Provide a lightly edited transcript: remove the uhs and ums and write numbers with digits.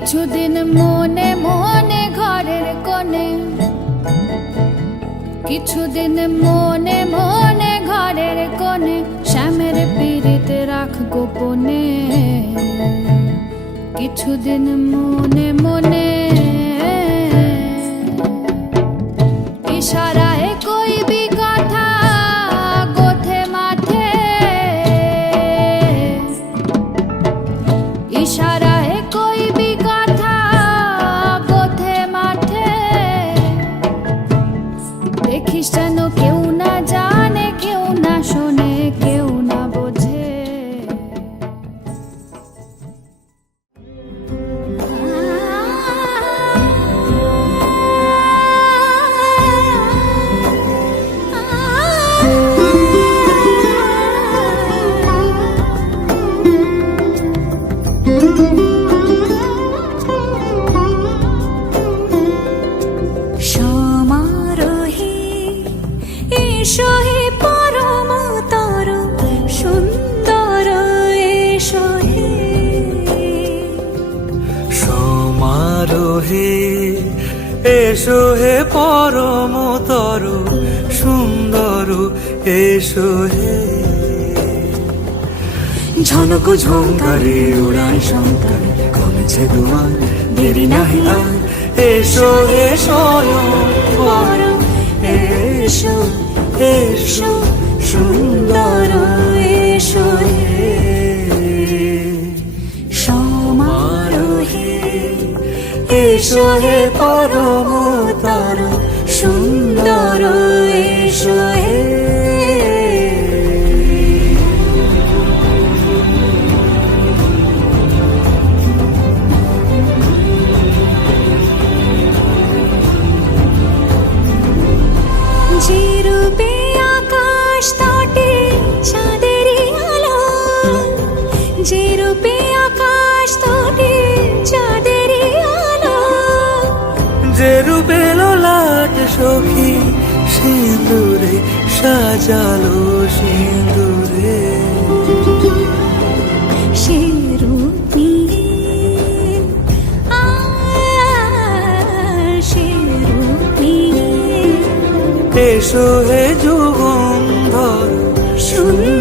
কিছুদিন মনে মনে ঘরের কোণে, কিছুদিন মনে মনে ঘরের কোণে, শ্যামের পীড়িতে রাখ গোপনে। কিছুদিন মনে মনে ইশারায় কইবি কথা গোথে মাঠে, ইশারায় কইবি কথা গোথে মাঠে। দেখিস যেন কেউ না জানে, কেউ না শোনে, কেউ না বোঝে। সমারোহে এসো হে পরমতর সুন্দর, এসো হে সমারোহে এসো হে পরমতর সুন্দর, এসো হে। ঝনক ঝঙ্কারে উড়ায় শঙ্কর, কমেছে দুয়ার দেরি নাহি আর। এসো হে স্বয়ং বর, এসো এসো সুন্দর, এসো হে। সমারোহে এসো হে পরমতর সুন্দর, এসো হে। যে রূপে আকাশ তটে চাঁদেরই আলো, যে রূপে আকাশ তটে চাঁদেরই আলো, যে রূপে ললাট সখী সিঁদুরে সাজালো সিঁদুরে। সে রূপ নিয়ে সে রূপ নিয়ে এসো হে যুগন্ধর সুন্দর,